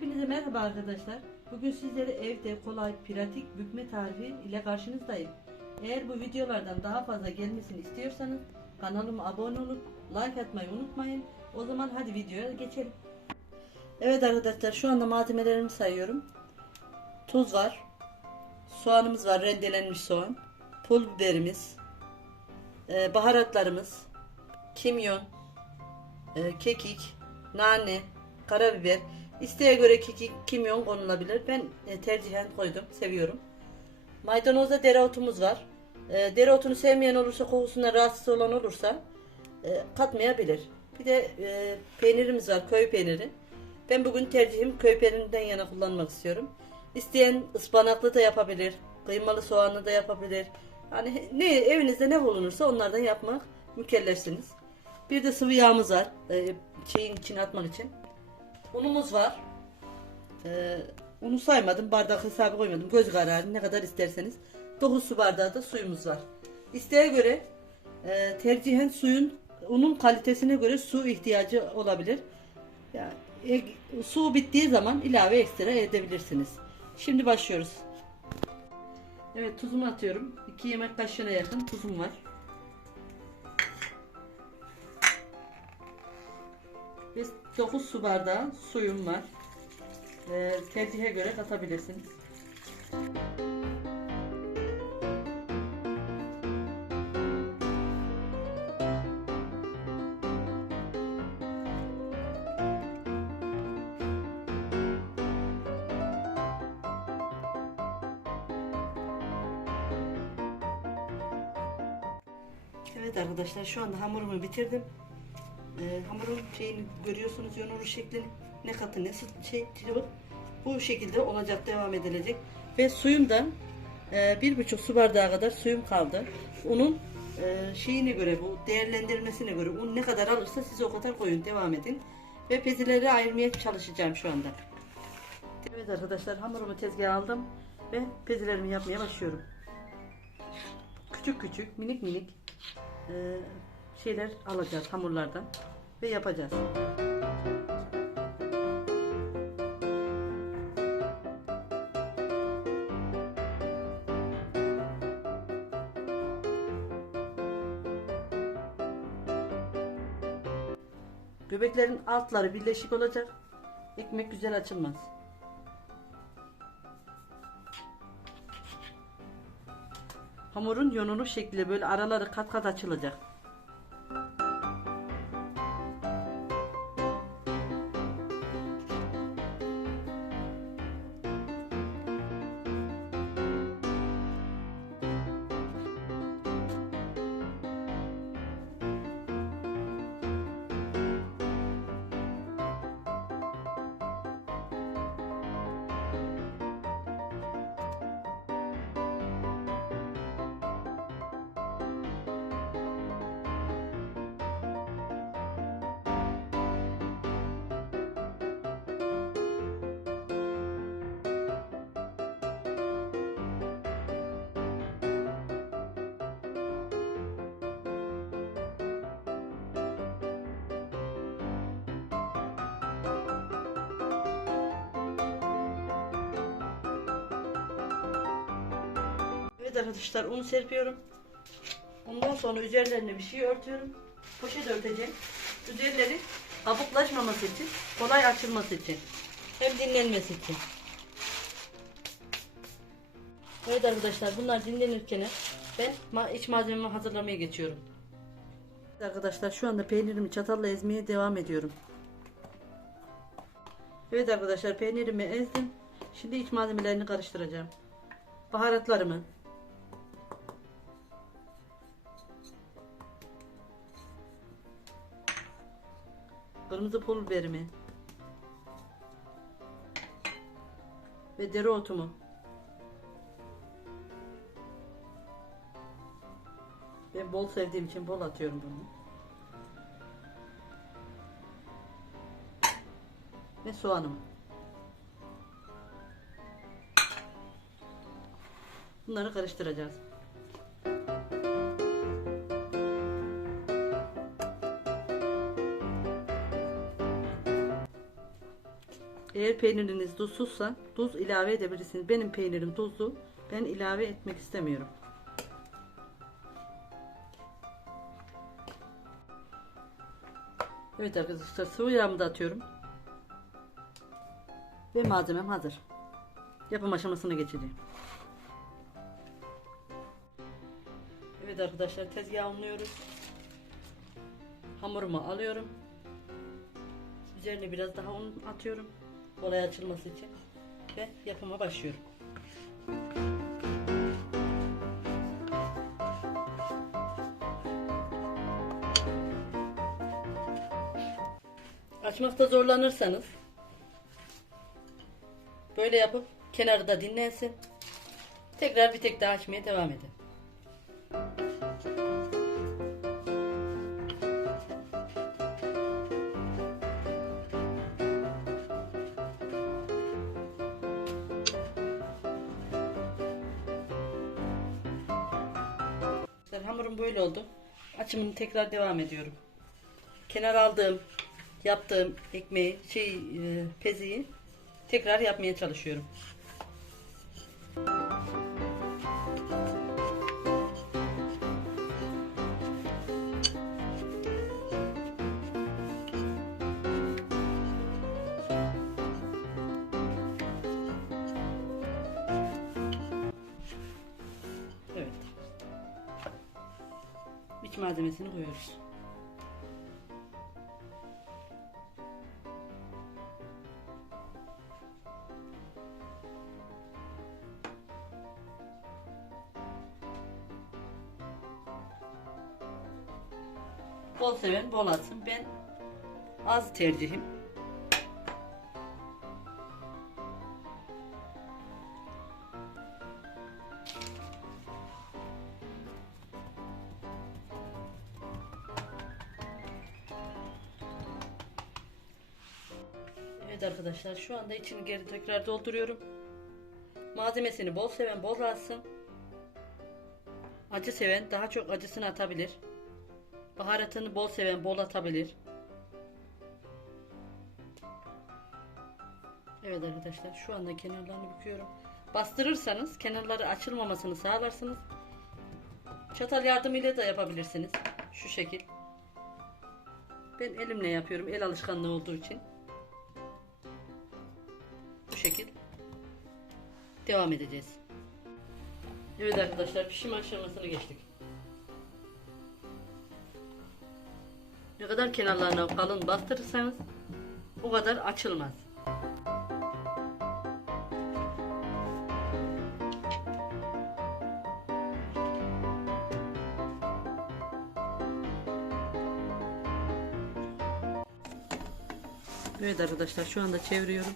Hepinize merhaba arkadaşlar. Bugün sizlere evde kolay, pratik bükme tarifi ile karşınızdayım. Eğer bu videolardan daha fazla gelmesini istiyorsanız kanalıma abone olup like atmayı unutmayın. O zaman hadi videoya geçelim. Evet arkadaşlar şu anda malzemelerimi sayıyorum. Tuz var. Soğanımız var, rendelenmiş soğan. Pul biberimiz. e, baharatlarımız. Kimyon. e, kekik. Nane. Karabiber. İsteğe göre kekik, kimyon konulabilir. Ben e, tercihen koydum. Seviyorum. Maydanozda dereotumuz var. E, dereotunu sevmeyen olursa, kokusundan rahatsız olan olursa e, katmayabilir. Bir de peynirimiz var, köy peyniri. Ben bugün tercihim köy peynirinden yana kullanmak istiyorum. İsteyen ıspanaklı da yapabilir, kıymalı soğanlı da yapabilir. Hani ne evinizde ne bulunursa onlardan yapmak mükellefsiniz. Bir de sıvı yağımız var, e, şeyin içine atmak için. Unumuz var. Ee, unu saymadım. Bardak hesabı koymadım. Göz kararı ne kadar isterseniz. 9 su bardağı da suyumuz var. İsteğe göre e, tercihen suyun unun kalitesine göre su ihtiyacı olabilir. Yani, e, su bittiği zaman ilave ekstra edebilirsiniz. Şimdi başlıyoruz. Evet tuzumu atıyorum. 2 yemek kaşığına yakın tuzum var. Ve 9 su bardağı suyum var. Ee, tercihe göre katabilirsiniz. Evet arkadaşlar şu anda hamurumu bitirdim. Ee, hamurun şeyini görüyorsunuz yonulur şeklini ne katı ne şey bu. Bu şekilde olacak devam edilecek. Ve suyumdan e, bir buçuk su bardağı kadar suyum kaldı. Unun e, şeyine göre bu değerlendirmesine göre un ne kadar alırsa siz o kadar koyun devam edin. Ve pezileri ayırmaya çalışacağım şu anda. Evet arkadaşlar hamurumu tezgaha aldım ve pezilerimi yapmaya başlıyorum. Küçük küçük minik minik e, şeyler alacağız hamurlardan ve yapacağız. Göbeklerin altları birleşik olacak. Ekmek güzel açılmaz. Hamurun yonulu şekli böyle araları kat kat açılacak. Evet arkadaşlar un serpiyorum. Ondan sonra üzerlerine bir şey örtüyorum. Poşet örteceğim. Üzerleri kabuklaşmaması için, kolay açılması için. Hem dinlenmesi için. Evet arkadaşlar bunlar dinlenirken ben iç malzememi hazırlamaya geçiyorum. Evet Arkadaşlar şu anda peynirimi çatalla ezmeye devam ediyorum. Evet arkadaşlar peynirimi ezdim. Şimdi iç malzemelerini karıştıracağım. Baharatlarımı, kırmızı pul biberimi. Ve dereotumu ben bol sevdiğim için bol atıyorum bunu. Ve soğanımı. Bunları karıştıracağız Eğer peyniriniz tuzsuzsa tuz ilave edebilirsiniz. Benim peynirim tuzlu. Ben ilave etmek istemiyorum. Evet arkadaşlar sıvı yağımı da atıyorum. Ve malzemem hazır. Yapım aşamasına geçeceğim. Evet arkadaşlar tezgahı unluyoruz. Hamurumu alıyorum. Üzerine biraz daha un atıyorum. Kolay açılması için. Ve yapıma başlıyorum. Açmakta zorlanırsanız böyle yapıp kenarı da dinlensin. Tekrar bir tek daha açmaya devam edin. Böyle oldu. Açımını tekrar devam ediyorum. Kenar aldığım, yaptığım ekmeği, şey e, peziyi tekrar yapmaya çalışıyorum. Malzemesini koyuyoruz. Bol seven bol atsın. Ben az tercihim. Evet arkadaşlar şu anda içini geri tekrar dolduruyorum. Malzemesini bol seven bol atsın. Acı seven daha çok acısını atabilir. Baharatını bol seven bol atabilir. Evet arkadaşlar şu anda kenarlarını büküyorum. Bastırırsanız kenarları açılmamasını sağlarsınız. Çatal yardımıyla da yapabilirsiniz. Şu şekil. Ben elimle yapıyorum. El alışkanlığı olduğu için. Şekil. Devam edeceğiz. Evet arkadaşlar pişim aşamasına geçtik. Ne kadar kenarlarına kalın bastırırsanız o kadar açılmaz. Evet arkadaşlar şu anda çeviriyorum.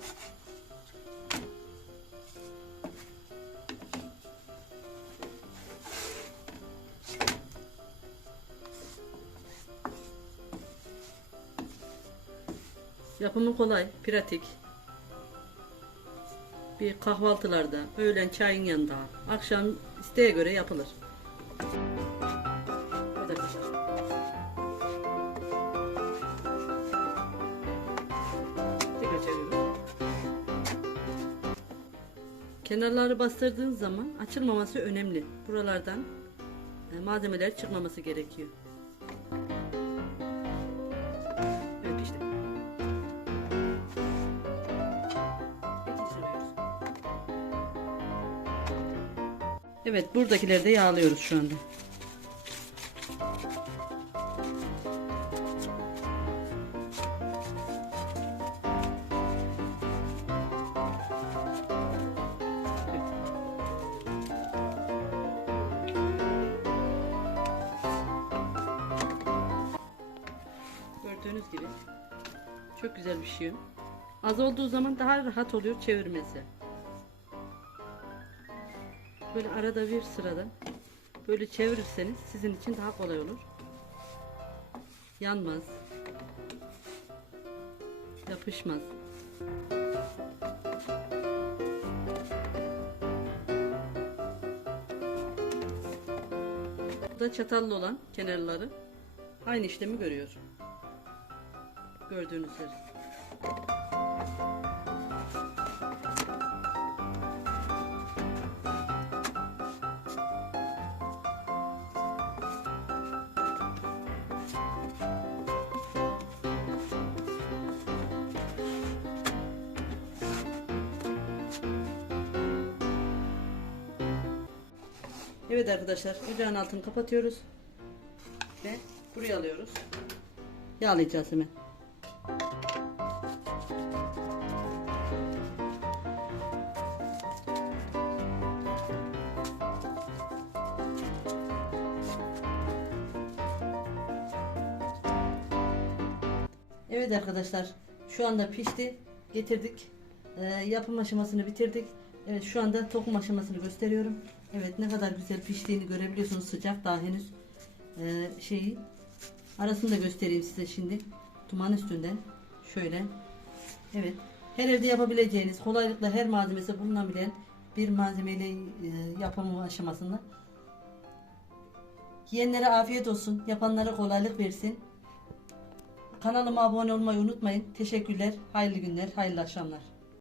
Yapımı kolay, pratik. Bir kahvaltılarda, öğlen çayın yanında, akşam isteğe göre yapılır. Kenarları bastırdığın zaman açılmaması önemli. Buralardan e, malzemeler çıkmaması gerekiyor. Evet buradakileri de yağlıyoruz şu anda. Gördüğünüz gibi çok güzel pişiyor. Az olduğu zaman daha rahat oluyor çevirmesi. Böyle arada bir sırada böyle çevirirseniz sizin için daha kolay olur. Yanmaz. Yapışmaz. Bu da çatallı olan kenarları aynı işlemi görüyor. Gördüğünüz üzere. Evet arkadaşlar ocağın altını kapatıyoruz. Ve buraya alıyoruz. Yağlayacağız hemen. Evet arkadaşlar şu anda pişti. Getirdik. Ee, yapım aşamasını bitirdik. Evet şu anda tokum aşamasını gösteriyorum. Evet ne kadar güzel piştiğini görebiliyorsunuz sıcak daha henüz ee, şeyi arasını da göstereyim size şimdi. Duman üstünden şöyle. Evet her evde yapabileceğiniz kolaylıkla her malzemesi bulunabilen bir malzemeyle e, yapımı aşamasında. Yiyenlere afiyet olsun. Yapanlara kolaylık versin. Kanalıma abone olmayı unutmayın. Teşekkürler. Hayırlı günler. Hayırlı akşamlar.